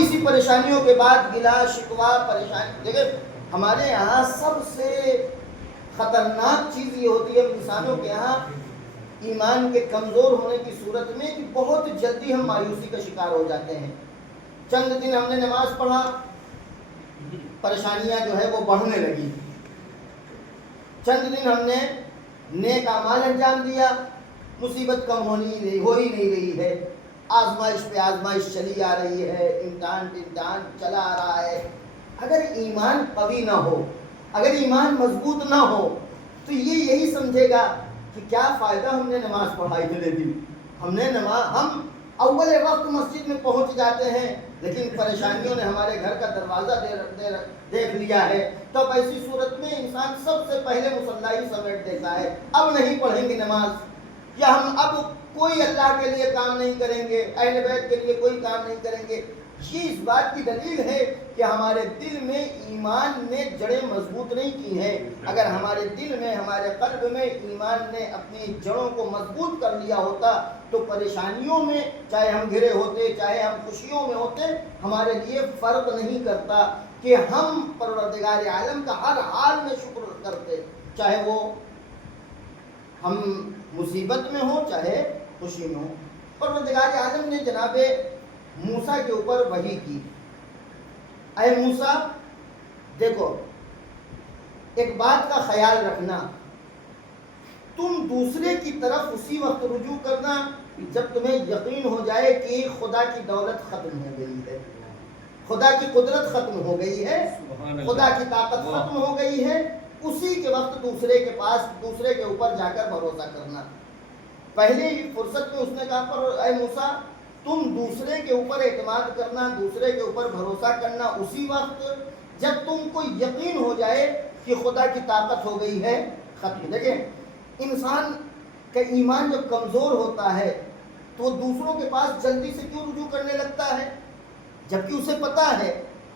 تھوڑی سی پریشانیوں کے بعد گلا شکوا پریشانی. دیکھیں ہمارے یہاں سب سے خطرناک چیز یہ ہوتی ہے انسانوں کے یہاں ایمان کے کمزور ہونے کی صورت میں کہ بہت جلدی ہم مایوسی کا شکار ہو جاتے ہیں. چند دن ہم نے نماز پڑھا، پریشانیاں جو ہے وہ بڑھنے لگی. چند دن ہم نے نیک اعمال انجام دیا، مصیبت کم ہو ہی نہیں رہی ہے. آزمائش پہ آزمائش چلی آ رہی ہے، امتحان چلا آ رہا ہے. اگر ایمان قوی نہ ہو، اگر ایمان مضبوط نہ ہو تو یہ یہی سمجھے گا کہ کیا فائدہ ہم نے نماز پڑھائی اتنے دن. ہم اول وقت مسجد میں پہنچ جاتے ہیں لیکن پریشانیوں نے ہمارے گھر کا دروازہ دیکھ لیا ہے. تب ایسی صورت میں انسان سب سے پہلے مصلی ہی سمیٹ دیتا ہے. اب نہیں پڑھیں گے نماز، یا ہم اب کوئی اللہ کے لیے کام نہیں کریں گے، اہل بیت کے لیے کوئی کام نہیں کریں گے. یہ اس بات کی دلیل ہے کہ ہمارے دل میں ایمان نے جڑیں مضبوط نہیں کی ہیں. اگر ہمارے دل میں، ہمارے قلب میں ایمان نے اپنی جڑوں کو مضبوط کر لیا ہوتا تو پریشانیوں میں چاہے ہم گھرے ہوتے، چاہے ہم خوشیوں میں ہوتے، ہمارے لیے فرق نہیں کرتا کہ ہم پروردگار عالم کا ہر حال میں شکر کرتے، چاہے وہ ہم مصیبت میں ہوں چاہے خوشی میں ہوں. پروردگار عالم نے جناب موسیٰ کے اوپر وحی کی. اے موسیٰ دیکھو، ایک بات کا خیال رکھنا، تم دوسرے کی طرف اسی وقت رجوع کرنا جب تمہیں یقین ہو جائے کہ خدا کی دولت ختم ہو گئی ہے، خدا کی قدرت ختم ہو گئی ہے، خدا کی طاقت ختم ہو گئی ہے. اسی کے وقت دوسرے کے پاس، دوسرے کے اوپر جا کر بھروسہ کرنا. پہلے ہی فرصت میں اس نے کہا پر اے موسیٰ تم دوسرے کے اوپر اعتماد کرنا، دوسرے کے اوپر بھروسہ کرنا اسی وقت جب تم کو یقین ہو جائے کہ خدا کی طاقت ہو گئی ہے ختم. دیکھیں انسان کا ایمان جب کمزور ہوتا ہے تو وہ دوسروں کے پاس جلدی سے کیوں رجوع کرنے لگتا ہے، جبکہ اسے پتا ہے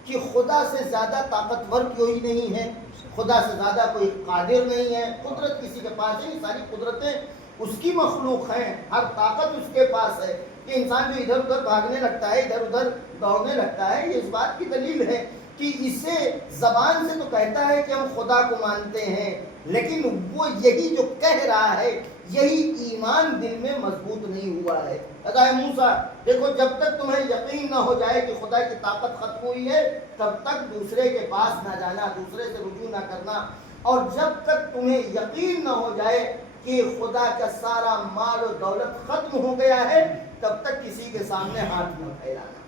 کہ خدا سے زیادہ طاقتور کوئی نہیں ہے، خدا سے زیادہ کوئی قادر نہیں ہے. قدرت کسی کے پاس نہیں، ساری قدرتیں اس کی مخلوق ہیں، ہر طاقت اس کے پاس ہے. کہ انسان جو ادھر ادھر بھاگنے لگتا ہے، ادھر ادھر دوڑنے لگتا ہے، یہ اس بات کی دلیل ہے کہ اسے زبان سے تو کہتا ہے کہ ہم خدا کو مانتے ہیں، لیکن وہ یہی جو کہہ رہا ہے یہی ایمان دل میں مضبوط نہیں ہوا ہے. اے موسیٰ دیکھو، جب تک تمہیں یقین نہ ہو جائے کہ خدا کی طاقت ختم ہوئی ہے تب تک دوسرے کے پاس نہ جانا، دوسرے سے رجوع نہ کرنا. اور جب تک تمہیں یقین نہ ہو جائے کہ خدا کا سارا مال و دولت ختم ہو گیا ہے تب تک کسی کے سامنے ہاتھ نہ پھیلانا.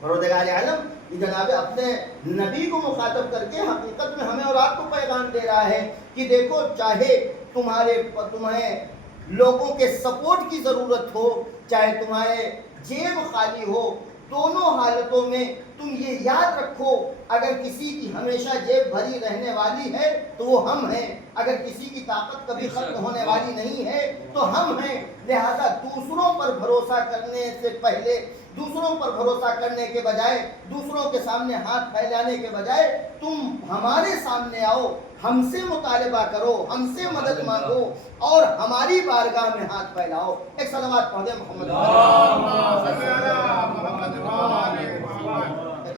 پروردگار عالم جناب اپنے نبی کو مخاطب کر کے حقیقت میں ہمیں اور آپ کو پیغام دے رہا ہے کہ دیکھو، چاہے تمہیں لوگوں کے سپورٹ کی ضرورت ہو، چاہے تمہارے جیب خالی ہو، دونوں حالتوں میں تم یہ یاد رکھو اگر کسی کی ہمیشہ جیب بھری رہنے والی ہے تو وہ ہم ہیں، اگر کسی کی طاقت کبھی ختم ہونے والی نہیں ہے تو ہم ہیں. لہذا دوسروں پر بھروسہ کرنے سے پہلے، دوسروں پر بھروسہ کرنے کے بجائے، دوسروں کے سامنے ہاتھ پھیلانے کے بجائے تم ہمارے سامنے آؤ، ہم سے مطالبہ کرو، ہم سے مدد مانگو اور ہماری بارگاہ میں ہاتھ پھیلاؤ. ایک صلوات پڑھ دیں محمد.